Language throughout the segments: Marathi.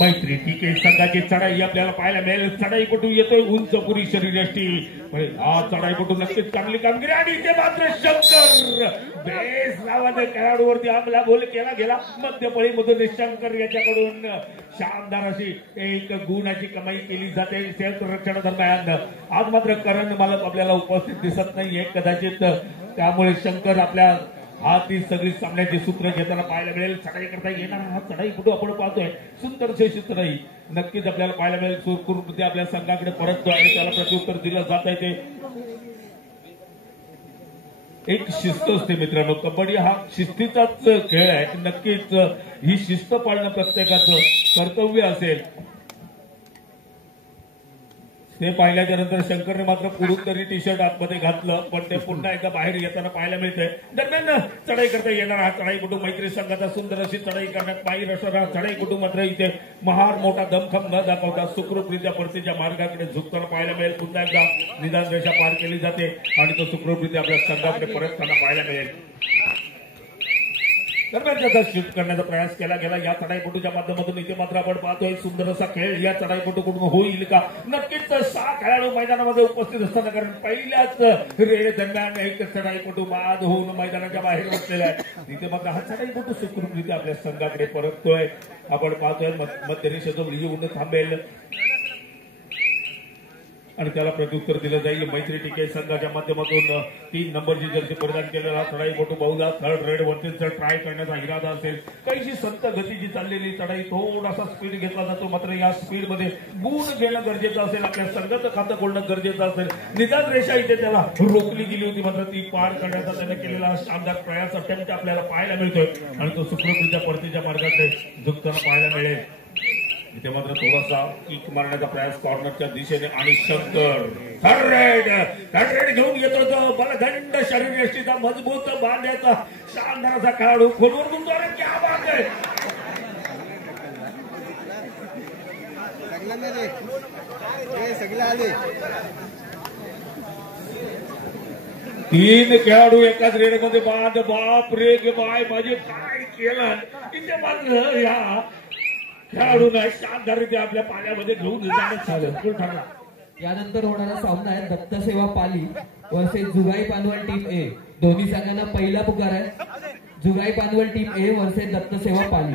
मैत्री टीके संघाची चढाई आपल्याला पाहायला मिळेल. चढाईपटू येतोय उंच पुरी शरीरयष्टी. हा चढाईपटू नक्कीच चांगली कामगिरी आणि इथे मात्र शंकर बेस नावाच्या खेळाडूवरती हमला बोल केला गेला. मध्यपळीमधून शंकर याच्याकडून शानदार अशी एक गुणाची कमाई केली जाते क्षेत्ररक्षणा दरम्यान. आज मात्र करण मालक आपल्याला उपस्थित दिसत नाहीये कदाचित, त्यामुळे शंकर आपल्या ती सगळी सामन्याची सूत्र घेताना पाहायला मिळेल. चढाई करता येणार हा चढाईपटू आपण पाहतोय सुंदरशी चढाई नक्कीच आपल्याला पाहायला मिळेल. सुरकुरूपणे आपल्या संघाकडे परततोय आणि त्याला प्रत्युत्तर दिलं जात आहे. ते एक शिस्त असते मित्रांनो. कबड्डी हा शिस्तीचाच खेळ आहे. नक्कीच ही शिस्त पाळणं प्रत्येकाचं कर्तव्य असेल. ते पाहिल्याच्या नंतर शंकरने मात्र पुढून तरी टी शर्ट आतमध्ये घातलं, पण ते पुन्हा एकदा बाहेर येताना पाहायला मिळतंय. दरम्यान चढाई करता येणार हा चढाईपटू मैत्री संघाचा सुंदर अशी चढाई करण्यात बाहेर असणारा चढाईपटू मात्र इथे महार मोठा दमखम न दाखवता सुखरूपरित्या परतीच्या मार्गाकडे झुकताना पाहायला मिळेल. पुन्हा एकदा निदान रेषा पार केली जाते आणि तो सुखरूपरित्या आपल्या संघाकडे परतताना पाहायला मिळेल. दरम्यान त्याचा शिफ्ट करण्याचा प्रयास केला गेला या चढाईपटूच्या माध्यमातून. इथे मात्र आपण पाहतोय सुंदर असा खेळ या चढाईपटूकडून होईल का. नक्कीच 6 खेळाडू मैदानामध्ये उपस्थित असताना, कारण पहिल्याच रेड दरम्यान एक चढाईपटू बाद होऊन मैदानाच्या बाहेर बसलेला आहे. तिथे मात्र हा चढाईपटू सुखरूपरित्या आपल्या संघाकडे परततोय. आपण पाहतोय मध्य रेषेजवळ येऊन थांबेल आणि त्याला प्रत्युत्तर दिलं जाईल. मैत्री टीके संघाच्या माध्यमातून 3 नंबरची जर्सी परिधान केलेला चढाईपटू बहुधा थर्ड रेड वरतीच ट्राय करण्याचा इरादा असेल. काहीशी संत गतीची चाललेली चढाई, थोडासा स्पीड घेतला जातो, मात्र या स्पीडमध्ये गुण घेणं गरजेचं असेल. आपल्या संघाचं खातं खोलणं गरजेचं असेल. निदान रेषा इथे त्याला रोखली गेली होती, मात्र ती पार करण्याचा त्याने केलेला शानदार प्रयास अत्यंत आपल्याला पाहायला मिळतोय आणि तो सुखरूपरित्या परतीच्या मार्गाकडे झुकताना पाहायला मिळेल. इथे मात्र थोडासा किक मारण्याचा प्रयास कॉर्नरच्या दिशेने आणि शंकर थर्ड घेऊन येतो. तो बलगंड शरीरयष्टीचा मजबूत बांध्याचा शानदार असा खेळाडू खोलवर गुंतवतो. क्या बात आहे. तीन खेळाडू एकाच रेडमध्ये बाद. बाप रे बाय माझे काय केलं. इथे मात्र या खेळाडूंना शानदाररीत्या आपल्या पाण्यामध्ये घेऊन झालं. यानंतर होणारा सामना आहे दत्तसेवा पाली वर्सेस जुगाई पानवल टीम ए. दोन्ही संघांना पहिला पुकार आहे. जुगाई पानवल टीम ए वर्सेस दत्तसेवा पाली.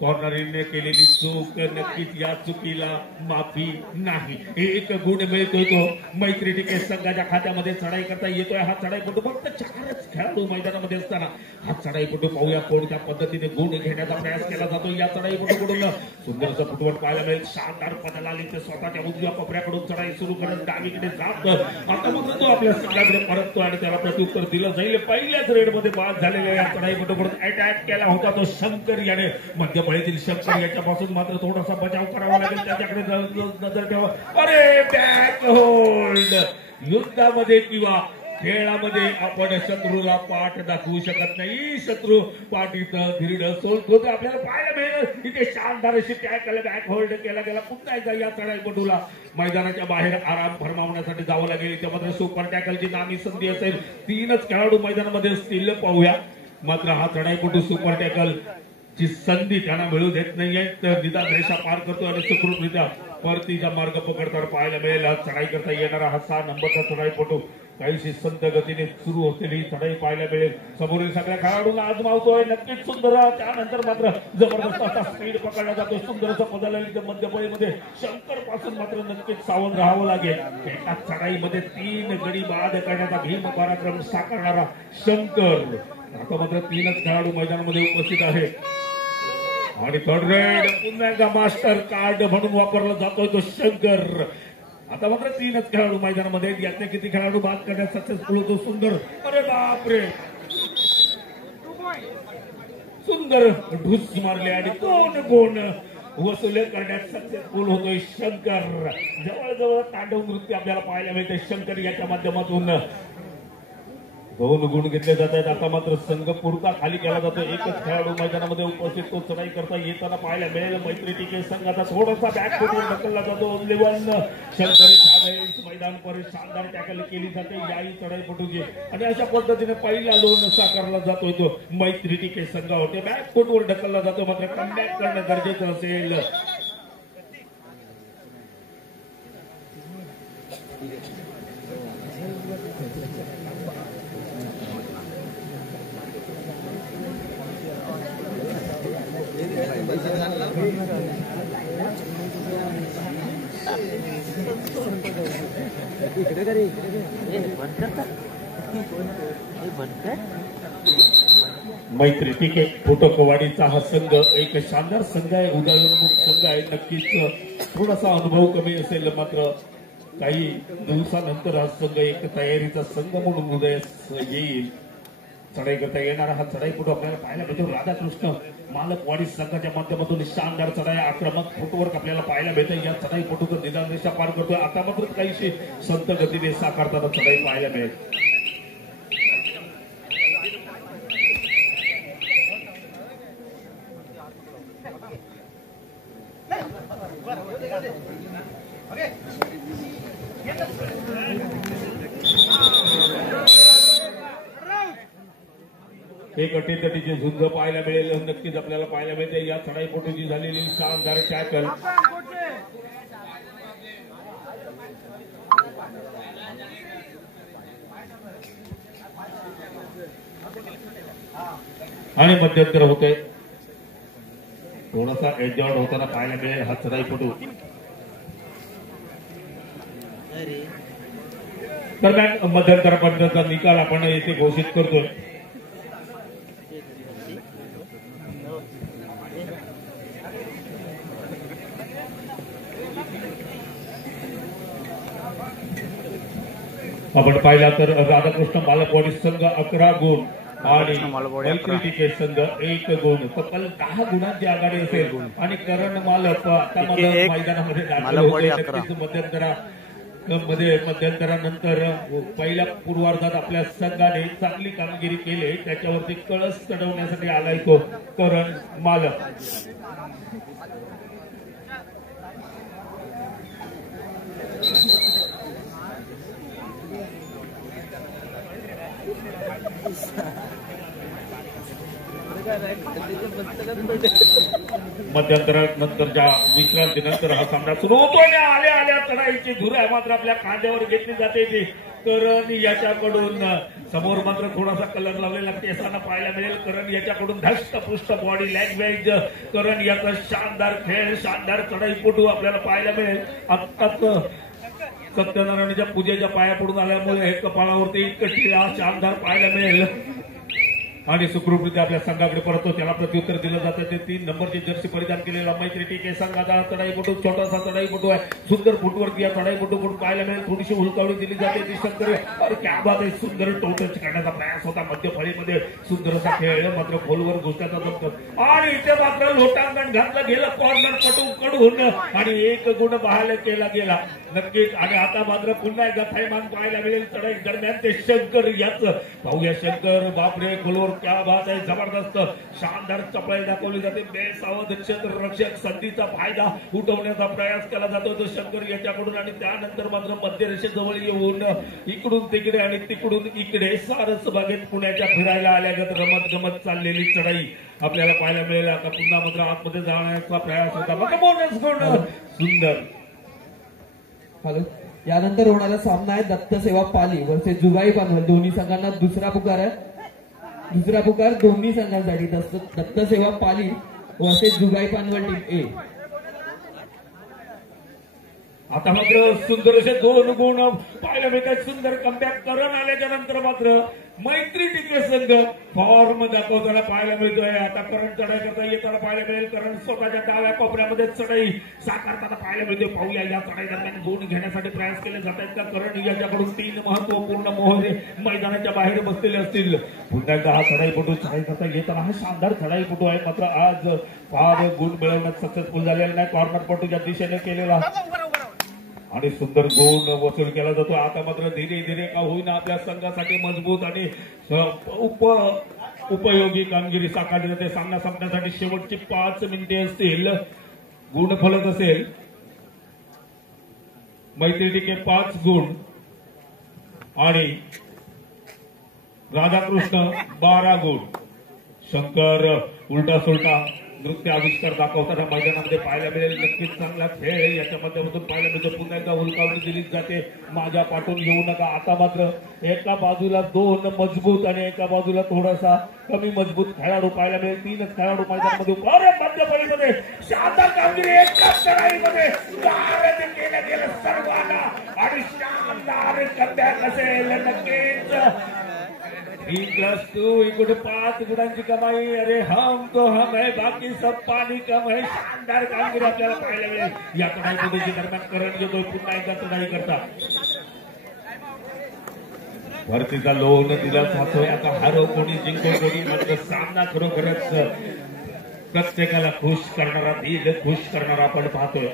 कॉर्नरीने केलेली चूक, नक्कीच या चुकीला माफी नाही. एक गुण मिळतोय तो मैत्री टीके संघाच्या खात्यामध्ये. चढाई करता येतोय हा चढाईपटू. फक्त 4च खेळाडू मैदानामध्ये असताना हा चढाईपटू पाहूया कोणत्या पद्धतीने गुण घेण्याचा प्रयास केला जातो. या चढाईपटूकडून सुंदरचं फुटवट पाहायला मिळेल. शानदार पदाला आली ते स्वतःच्या उजव्या कोपऱ्याकडून चढाई सुरू करत डावीकडे जात. आता मात्र तो आपल्या संघाकडे परततो आणि त्याला प्रत्युत्तर दिलं जाईल. पहिल्याच रेडमध्ये बाद झालेल्या या चढाईपटूकडून अटॅक केला होता तो शंकर याने. मध्यपळीतील शंकर याच्यापासून मात्र थोडासा बचाव करावा लागेल. त्याच्याकडे नजर ठेवा. अरे बॅक होल्ड. युद्धामध्ये किंवा खेळामध्ये आपण शत्रूला पाठ दाखवू शकत नाही. शत्रू पाठीचं धीरड सोडतो आपल्याला पाहायला मिळेल. इथे शानदार अशी टॅकल बॅक होल्ड केला गेला. पुन्हा एकदा या चढाईपटूला मैदानाच्या बाहेर आराम फरमावण्यासाठी जावं लागेल. इथे मात्र सुपर टॅकलची नामी संधी असेल. 3च खेळाडू मैदानामध्ये असतील. पाहूया मात्र हा चढाईपटू सुपर टॅकल ची संधी त्यांना मिळू देत नाहीये. तर निदान रेषा पार करतो आणि सुखरूपरित्या परतीचा मार्ग पकडताना पाहायला मिळेल. चढाई करता येणारा हा 6 नंबरचा चढाईपटू काहीशी संत गतीने सुरू असलेली चढाई पाहायला मिळेल. समोरील सगळ्या खेळाडूंना आजमावतोय. नक्कीच सुंदर. त्यानंतर मात्र जबरदस्त असा स्पीड पकडला जातो. सुंदर असं पदाला मध्यपळीमध्ये शंकर पासून मात्र नक्कीच सावध राहावं लागेल. एका चढाईमध्ये 3 गडी बाद करण्याचा भीम पराक्रम साकारणारा शंकर. आता मात्र 3च खेळाडू मैदानामध्ये उपस्थित आहे आणि थर्ड रेड पुन्हा एकदा मास्टर कार्ड म्हणून वापरला जातोय तो शंकर. आता मात्र 3च खेळाडू मैदानामध्ये. यातले किती खेळाडू बाद करण्यात सक्सेसफुल होतो सुंदर. अरे बापरे सुंदर ढुस मारले आणि कोण वसुले करण्यात सक्सेसफुल होतोय शंकर. जवळजवळ तांडव नृत्य आपल्याला पाहायला मिळते शंकर याच्या माध्यमातून. 2 गुण घेतले जात आहेत. आता मात्र संघ पुरता खाली केला जातो. एकच खेळाडू मैदानामध्ये उपस्थित तो चढाई करता येताना पाहायला मिळेल. मैत्री टीके संघाचा थोडासा बॅक फुटवर ढकलला जातो. ओनली वन शंकरी छागळे मैदान पर शानदार टॅकल केली जाते याही चढाईपटूची आणि अशा पद्धतीने पहिला लोन साकारला जातोय तो मैत्री टीके संघ होते. बॅक फुटवर ढकलला जातो. मात्र कमबॅक करणं गरजेचं असेल. मैत्री टीके फुटकवाडीचा हा संघ एक शानदार संघ आहे. उदयोन्मुख संघ आहे. नक्कीच थोडासा अनुभव कमी असेल मात्र काही दिवसानंतर हा संघ एक तयारीचा संघ म्हणून उदयास येईल. चढाई करता येणारा हा चढाईपटू आपल्याला पाहायला भेटतो. राधाकृष्ण मालकवाडी संघाच्या माध्यमातून शानदार चढाई आक्रमक फुटवर्क आपल्याला पाहायला मिळते. या चढाईपटूचं निदान रेषा पार करतोय. आता मात्र काहीशी संत गतीने साकारताना चढाई पाहायला मिळेल. एक अटीतटीची झुंज पाहायला मिळेल. नक्कीच आपल्याला पाहायला मिळते. या चढाईपटूची झालेली शानदार टॅकल आणि मध्यंतर होते. थोडासा एडजॉर्ड होताना पाहायला मिळेल हा चढाईपटू. दरम्यान मध्यंतरापर्यंतचा निकाल आपण येथे घोषित करतोय. आपण पाहिला तर राधाकृष्ण मालकवाडी संघ 11 गुण आणि मैत्री टीके संघ 1 गुण. तब्बल 10 गुणांची आघाडी असेल आणि करण मालक आता मैदानामध्ये दाखल होते. मध्यंतरानंतर पहिल्या पूर्वार्धात आपल्या संघाने चांगली कामगिरी केली. त्याच्यावरती कळस चढवण्यासाठी आलाय तो करण मालक. मध्यंतरानंतरच्या विश्रांतीनंतर हा सामना सुरू होतो आणि आल्या आल्या चढाईची धुरा मात्र आपल्या खांद्यावर घेतली जाते. ती करण याच्याकडून समोर मात्र थोडासा कलर लावलेला केसांना पाहायला मिळेल. करण याच्याकडून धष्टपुष्ट बॉडी लँग्वेज. करण याचा शानदार खेळ शानदार चढाईपटू आपल्याला पाहायला मिळेल. आत्ताच सत्यनारायणाच्या पूजेच्या पाया पडून आल्यामुळे कपाळावरती कठीला शानदार पाहायला मिळेल आणि सुखरूपरित्या आपल्या संघाकडे परततो. त्याला प्रत्युत्तर दिलं जातं. ते 3 नंबरची जर्सी परिधान केलेला मैत्री टीके संघाचा चढाईपटू छोटासा चढाईपटू आहे. सुंदर फुटवर्क या चढाईपटूकडून पाहायला मिळेल. थोडीशी उलकावणी दिली जाते. ती शंकर अरे क्या बात आहे. सुंदर टोटच करण्याचा प्रयास होता. मध्य फळीमध्ये सुंदर असा खेळ मात्र खोलवर घुसण्याचा जमतो आणि इथे मात्र लोटांगण घातलं गेलं कॉर्नर पटूकडून आणि 1 गुण बहाल केला गेला. नक्कीच आणि आता मात्र पुन्हा एकदा थैमान पाहायला मिळेल. चढाई दरम्यान ते शंकर याच पाहूया. शंकर बापरे खोलवर क्या बात आहे. जबरदस्त शानदार चपळाई दाखवली जाते. बेसावध क्षेत्ररक्षक संधीचा फायदा उठवण्याचा प्रयास केला जातो तो शंकर याच्याकडून आणि त्यानंतर मात्र मध्यरेषेजवळ येऊन इकडून तिकडे आणि तिकडून इकडे सारस बागेत पुण्याच्या फिरायला आल्यागत रमत गमत चाललेली चढाई आपल्याला पाहायला मिळेल. आता पुन्हा मात्र आतमध्ये जाण्याचा प्रयास होता. मग बोनस गुण सुंदर. यानंतर होणारा सामना आहे दत्त सेवा पाली वर्सेस जुगाई पानवल. दोन्ही संघांना दुसरा पुकार आहे. दुसरा पुकार दोन्ही संघांसाठी दत्त सेवा पाली वर्सेस जुगाई पानवल टीम ए. आता मात्र सुंदर असे 2 गुण पाहायला मिळतात. सुंदर कमबॅक करण आल्याच्या नंतर मात्र मैत्री टीके संघ फॉर्म दाखवताना पाहायला मिळतोय. आता करण चढाई करता येताना पाहायला मिळेल. करण स्वतःच्या डाव्या कोपऱ्यामध्ये चढाई साकारताना पाहायला मिळते. पाहूया या चढाई दरम्यान गुण घेण्यासाठी प्रयास केले जात आहेत का. करण याच्याकडून 3 महत्वपूर्ण मोहरे मैदानाच्या बाहेर बसलेले असतील. पुन्हा एकदा हा चढाईपटू चढाई करता येताना हा शानदार चढाईपटू आहे. मात्र आज फार गुण मिळवण्यात सक्सेसफुल झालेला नाही. कॉर्नर पटूच्या दिशेने केलेला आणि सुंदर गुण वसूल केला जातो. आता मात्र धीरे धीरे का होईना आपल्या संघासाठी मजबूत आणि उपयोगी कामगिरी साकारली जाते. सामना संपण्यासाठी शेवटची 5 मिनिटे असतील. गुणफलक असेल मैत्री टिके 5 गुण आणि राधाकृष्ण 12 गुण. शंकर उलटा सुलटा नृत्य आविष्कार दाखवताना मैदानामध्ये पाहायला मिळेल. नक्कीच चांगला खेळ याच्या माध्यमातून पाहायला मिळतो. पुन्हा एकदा हुलकावणी दिलीच जाते, माझ्या पाठून येऊ नका. आता मात्र एका बाजूला 2 मजबूत आणि एका बाजूला थोडासा कमी मजबूत खेळाडू पाहायला मिळेल. 3च खेळाडू मैदानामध्ये मध्यपरीमध्ये शानदार कामगिरी एकाच चढाईमध्ये केलं गेलं सर्वांना आणि शानदार कमबॅक असेल. नक्कीच 3+2 इकडे 5 गुणांची कमाई. अरे हम तो हम है, बाकी सब पाणी कम है. शानदार कामगिरी आपल्याला पाहायला मिळेल. या चढाई पद्धती दरम्यान करण घेतोय, पुन्हा एकदा चढाई करता भरतीचा लोन दिला जातोय. आता हारो कोणी जिंको कोणी, मात्र सामना खरोखरच प्रत्येकाला खुश करणारा, दिल खुश करणारा आपण पाहतोय.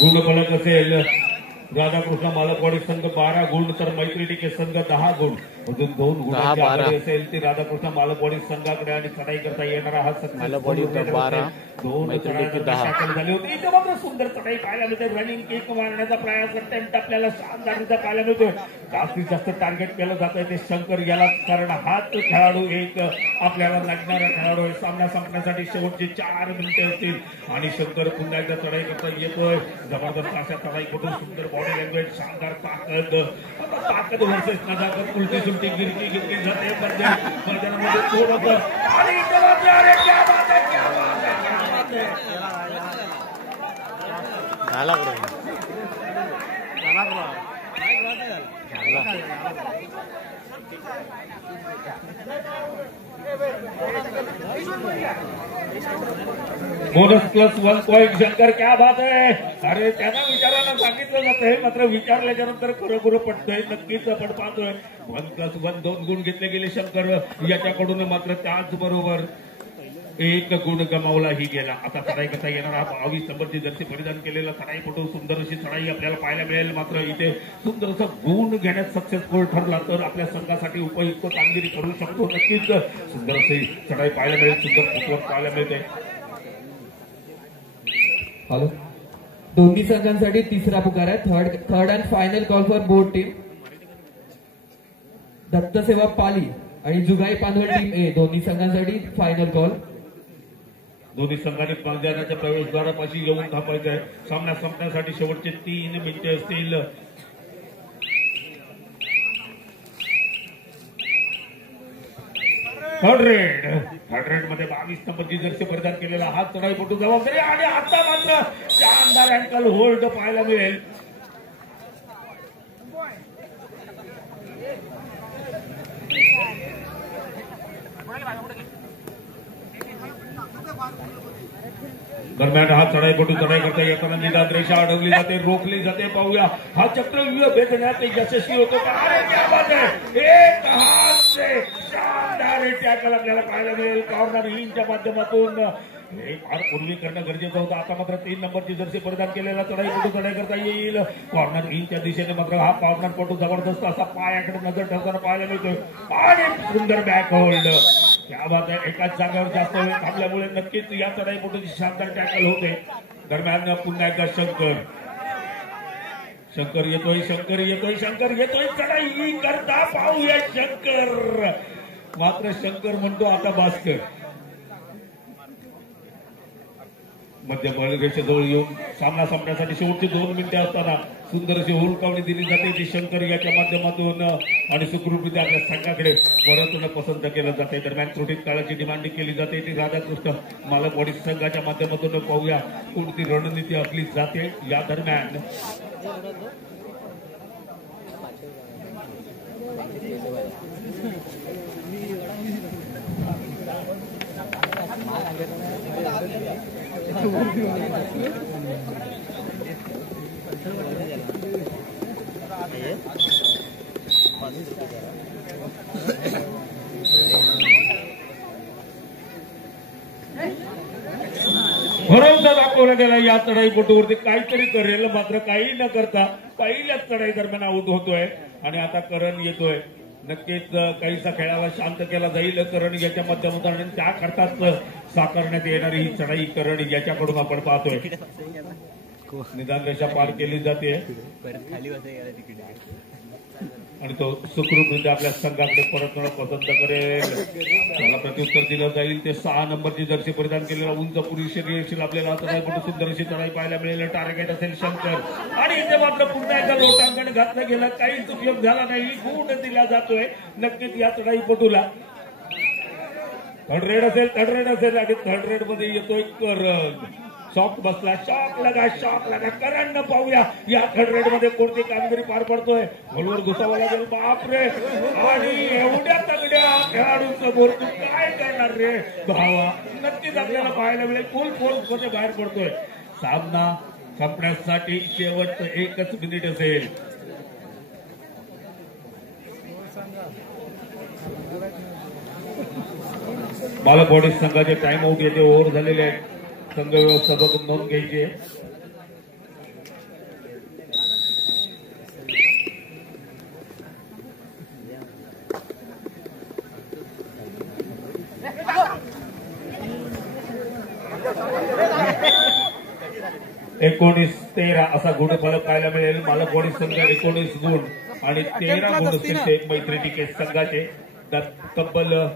गुणफलक असेल राधाकृष्ण मालकवाडी संघ 12 गुण तर मैत्री टिके संघ 10 गुण. अजून 2 गुणांची आघाडी असेल ती राधाकृष्ण मालकवाडी संघाकडे आणि चढाई करता येणारा हा मालकवाडी 12 2 चढाई झाली होती. इथे मात्र सुंदर चढाई पाहायला मिळते. रनिंग किक मारण्याचा प्रयास अत्यंत आपल्याला शानदारीचा पाहायला मिळतोय. जास्तीत जास्त टार्गेट केलं जात आहे ते शंकर याला, कारण हाच खेळाडू एक आपल्याला लागणारा खेळाडू आहे. सामना संपण्यासाठी शेवटचे 4 मिनिटे असतील आणि शंकर पुन्हा एकदा चढाई करता येतोय. जबरदस्त अशा चढाई कुठून सुंदर बॉडी लँग्वेज, शानदार ताकद वर्सेस नजाकत, उलटी सुलटी गिरकी गिरकी जाते मैदानामध्ये थोडंसं आणि बोनस +1 पॉइंट. शंकर क्या बात आहे. अरे त्यांना विचारायला सांगितलं जातंय, मात्र विचारल्याच्या नंतर खरोखर पडतंय. नक्कीच आपण पाहतोय 1+1 2 गुण घेतले गेले शंकर याच्याकडून. मात्र त्याचबरोबर 1 गुण गमावलाही गेला. आता चढाई करता येणारा 22 नंबरची जर्सी परिधान केलेला चढाईपटू, सुंदर अशी चढाई आपल्याला पाहायला मिळेल. मात्र इथे सुंदर असा गुण घेण्यात सक्सेसफुल ठरला तर आपल्या संघासाठी उपयुक्त कामगिरी करू शकतो. नक्कीच सुंदर अशी चढाई पाहायला मिळेल, सुंदर फुटवर्क पाहायला मिळते. हॅलो, दोन्ही संघांसाठी तिसरा पुकार आहे. Third and final call for both team. Dattaseva Pali आणि जुगाई पानवल टीम ए, दोन्ही संघांसाठी फायनल कॉल. दोन्ही संघांनी मैदानाच्या प्रवेशद्वारापाशी येऊन थांबायचं आहे. सामना संपण्यासाठी शेवटचे 3 मिनिटे असतील. थर्ड रेड मध्ये 22 नंबरची जर्सी परिधान केलेला हा चढाईपटू जबाबदारी आणि आता मात्र शानदार अँकल होल्ड पाहायला मिळेल. दरम्यान हा चढाईपटू चढाई करता येताना निदान रेषा अडवली जाते, रोखली जाते. पाहूया हा चक्रव्यूह भेदण्यात यशस्वी होतो का. अरे क्या बात आहे. एक हात से शानदार टॅकल आपल्याला पाहायला मिळेल. कॉर्नर इनच्या माध्यमातून हे फार पूर्वी करणं गरजेचं होतं. आता मात्र 3 नंबरची जर्सी परिधान केलेला चढाईपटू चढाई करता येईल. कॉर्नर इनच्या दिशेने मात्र हा कॉर्नरपटू जबरदस्त असा पायाकडे नजर ठेवताना पाहायला मिळतोय आणि सुंदर बॅक होल्ड. क्या बात आहे. एकाच जागेवर जास्त वेळ थांबल्यामुळे नक्कीच या चढाईपटूची शानदार टॅकल होते. दरम्यान पुन्हा एकदा शंकर येतोय, शंकर येतोय, शंकर येतोय. चढाई करता पाहूया शंकर. मात्र शंकर म्हणतो आता भास्कर. मध्य रेषेजवळ येऊन सामना संपण्यासाठी शेवटची 2 मिनिटे असताना सुंदर अशी हुलकावणी दिली जाते ती शंकर याच्या माध्यमातून आणि सुखरूपरित्या आपल्या संघाकडे परतून पसंत केलं जाते. दरम्यान त्रुटीत काळाची डिमांड केली जाते ती राधाकृष्ण मालकवाडी संघाच्या माध्यमातून. पाहूया कोणती रणनीती आखली जाते या दरम्यान. भरवसा दाखवला गेला या चढाईपटूवरती काहीतरी करेल, मात्र काही न करता पहिल्याच चढाई दरम्यान आऊट होतोय आणि आता करण येतोय. नक्कीच काहीसा खेळाला शांत केला जाईल करण याच्या माध्यमातून आणि त्याकरताच साकारण्यात येणारी ही चढाई करण याच्याकडून आपण पाहतोय. निदान रेषा पार केली जाते आणि तो सुखरूपरित्या आपल्या संघाकडे परतणं पसंत करेल. त्याला प्रत्युत्तर दिलं जाईल. ते 6 नंबरची जर्सी परिधान केलेला उंच पुरुष शरीर येशील आपल्याला चढाई सुंदर अशी चढाई पाहायला मिळेल. टार्गेट असेल शंकर आणि इथे मात्र पुन्हा एकदा लोटांगण घातलं गेलं, काहीच उपयोग झाला नाही. गुण दिला जातोय नक्कीच या चढाईपटूला. थर्ड रेड असेल आणि थर्ड रेड मध्ये येतोय करण. शॉक बसला, शॉक लगा करण न पाहूया या थर्ड रेड मध्ये कोणती कामगिरी पार पडतोय. बॉलवर घुसावा लागेल. बापरे, आणि एवढ्या तगड्या खेळाडू समोर तू काय करणार रे भावा. नक्कीच आपल्याला पाहायला मिळेल फुल फोर्स मध्ये बाहेर पडतोय. सामना संपण्यासाठी शेवटचं 1च मिनिट असेल. बालकवाडी संघाचे टाइम आउट येथे ओव्हर झालेले आहेत. संघ व्यवस्थापक नोंद घ्यायचे. एकोणीस 13 असा गुणफलक पाहायला मिळेल. मालकवाडी संघ 19 गुण आणि 13 गुण असतील मैत्री टिके संघाचे. तब्बल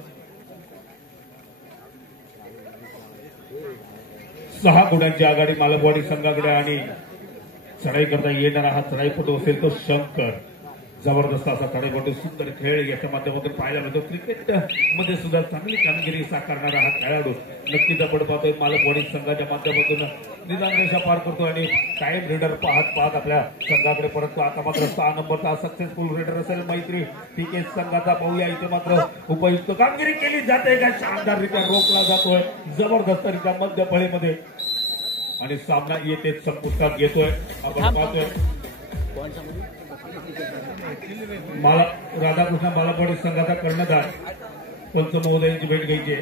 6 गुणांची आघाडी मालकवाडी संघाकडे आणि चढाई करता येणारा हा चढाईपटू असेल तो शंकर. जबरदस्त असा चढाईपटू, सुंदर खेळ याच्या माध्यमातून पाहायला मिळतो. क्रिकेट मध्ये सुद्धा चांगली कामगिरी साकारणारा हा खेळाडू नक्कीच आपण पाहतोय. मालकवाडी संघाच्या माध्यमातून निदान रेषा पार करतो आणि टाइम रीडर पाहत आपल्या संघाकडे परततो. आता मात्र 6 नंबरचा सक्सेसफुल रीडर असेल मैत्री टिके संघाचा. पाहूया इथे मात्र उपयुक्त कामगिरी केली जाते का शानदाररित्या रोखला जातोय जबरदस्तरित्या मध्य फळीमध्ये आणि सामना येतेच संपुष्टात येतोय. आपण पाहतोय राधाकृष्ण मालकवाडी संघाचा कर्णधार पंच महोदयांची भेट घ्यायची.